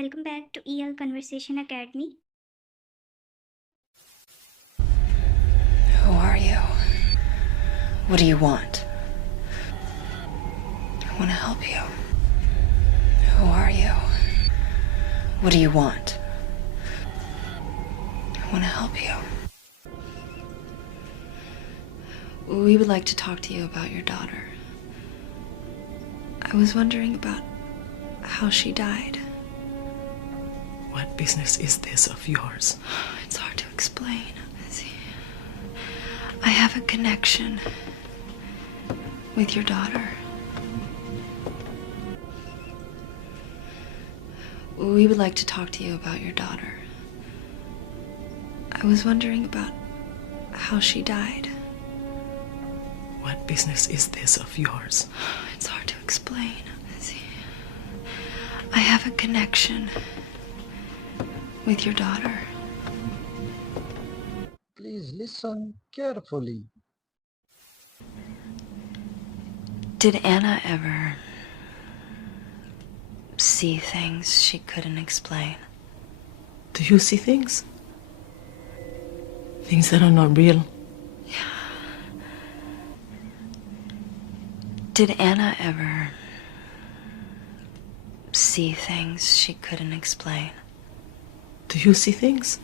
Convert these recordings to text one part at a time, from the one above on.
welcome back to EL Conversation Academy. Who are you? What do you want? I want to help you. Who are you? What do you want? I want to help you. We would like to talk to you about your daughter. I was wondering about how she died. What business is this of yours? It's hard to explain. See, I have a connection with your daughter. We would like to talk to you about your daughter. I was wondering about how she died. What business is this of yours? It's hard to explain. See, I have a connection with your daughter. Please listen carefully. Did Anna ever see things she couldn't explain? Do you see things? Things that are not real? Did Anna ever see things she couldn't explain? Do you see things?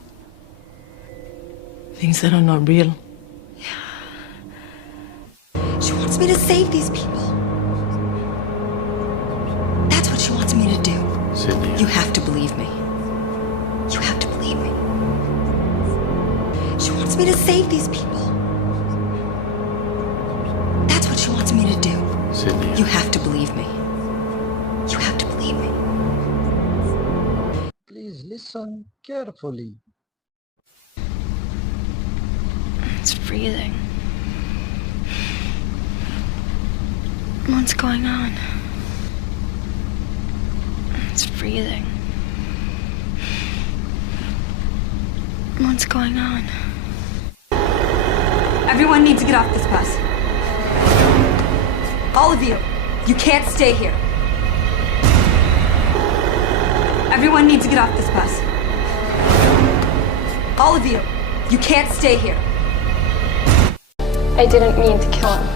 Things that are not real? She wants me to save these people. That's what she wants me to do. Sydney. You have to believe me. You have to believe me. She wants me to save these people. That's what she wants me to do. Sydney. You have to believe me. You have to believe me. Please listen carefully. It's breathing. What's going on? It's breathing. What's going on? Everyone needs to get off this bus. All of you. You can't stay here. Everyone needs to get off this bus. All of you. You can't stay here. I didn't mean to kill him.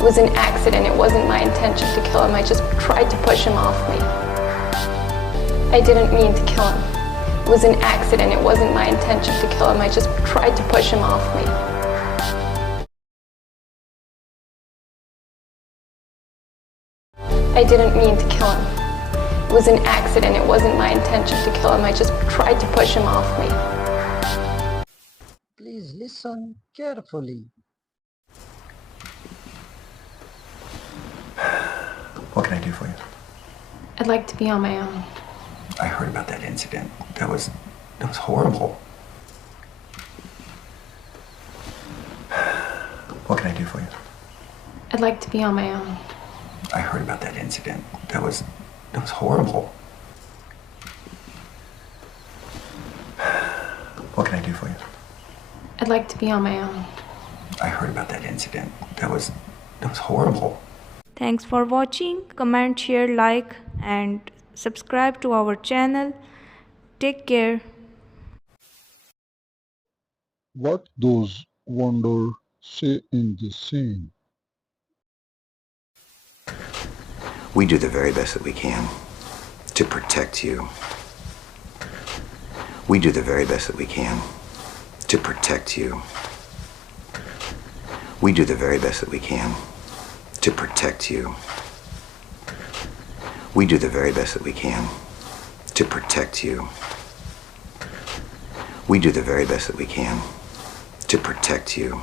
It was an accident. It wasn't my intention to kill him. I just tried to push him off me. I didn't mean to kill him. It was an accident. It wasn't my intention to kill him. I just tried to push him off me. I didn't mean to kill him. It was an accident. It wasn't my intention to kill him. I just tried to push him off me. Please listen carefully. What can I do for you? I'd like to be on my own. I heard about that incident. That was horrible. What can I do for you? I'd like to be on my own. I heard about that incident. That was horrible. What can I do for you? I'd like to be on my own. I heard about that incident. That was horrible. Thanks for watching. Comment, share, like and subscribe to our channel. Take care. What does Wonder say in this scene? We do the very best that we can to protect you. We do the very best that we can to protect you. We do the very best that we can to protect you. We do the very best that we can to protect you. We do the very best that we can to protect you.